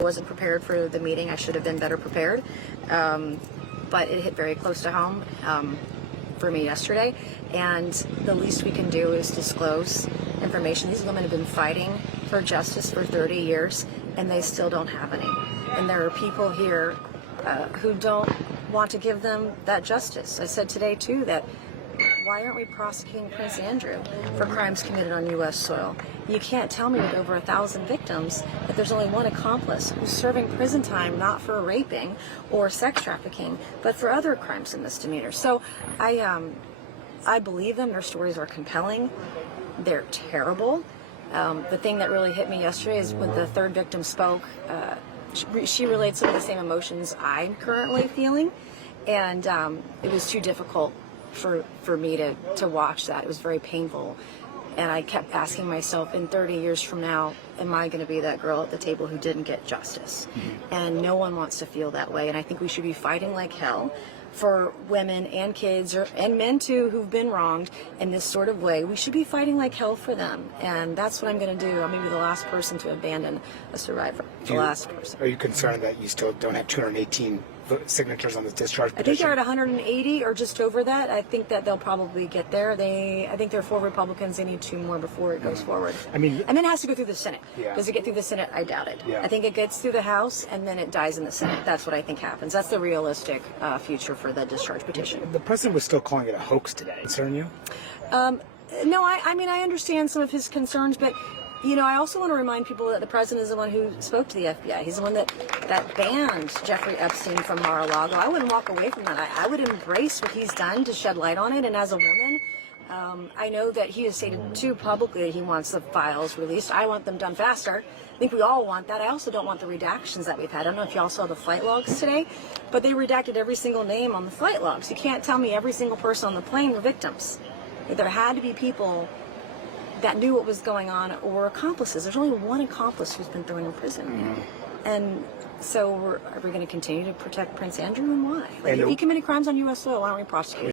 I wasn't prepared for the meeting. I should have been better prepared, but it hit very close to home for me yesterday, and the least we can do is disclose information. These women have been fighting for justice for 30 years, and they still don't have any. And there are people here who don't want to give them that justice. I said today, too, that why aren't we prosecuting Prince Andrew for crimes committed on U.S. soil? You can't tell me with over 1,000 victims that there's only one accomplice who's serving prison time not for raping or sex trafficking, but for other crimes and misdemeanors. So I believe them. Their stories are compelling. They're terrible. The thing that really hit me yesterday is when the third victim spoke, she relayed some of the same emotions I'm currently feeling, and it was too difficult for me to watch that. It was very painful, and I kept asking myself, in 30 years from now, am I going to be that girl at the table who didn't get justice? And no one wants to feel that way, and I think we should be fighting like hell for women and kids, and men too, who've been wronged in this sort of way. We should be fighting like hell for them, and that's what I'm going to do. I'm maybe the last person to abandon a survivor. Last person. Are you concerned that you still don't have 218 signatures on this discharge petition? I think they're at 180 or just over that. I think that they'll probably get there. I think there are 4 Republicans. They need 2 more before it goes forward. I mean, and then it has to go through the Senate. Yeah. Does it get through the Senate? I doubt it. Yeah. I think it gets through the House and then it dies in the Senate. That's what I think happens. That's the realistic future for the discharge petition. The president was still calling it a hoax today. Concern you? No, I mean, I understand some of his concerns, but you know, I also want to remind people that the president is the one who spoke to the FBI. He's the one that banned Jeffrey Epstein from Mar-a-Lago. I wouldn't walk away from that. I would embrace what he's done to shed light on it. And as a woman, I know that he has stated too publicly that he wants the files released. I want them done faster. I think we all want that. I also don't want the redactions that we've had. I don't know if y'all saw the flight logs today, but they redacted every single name on the flight logs. You can't tell me every single person on the plane were victims. There had to be people that knew what was going on or accomplices. There's only one accomplice who's been thrown in prison. And so are we going to continue to protect Prince Andrew, and why? Like, if he committed crimes on U.S. soil, why don't we prosecute him?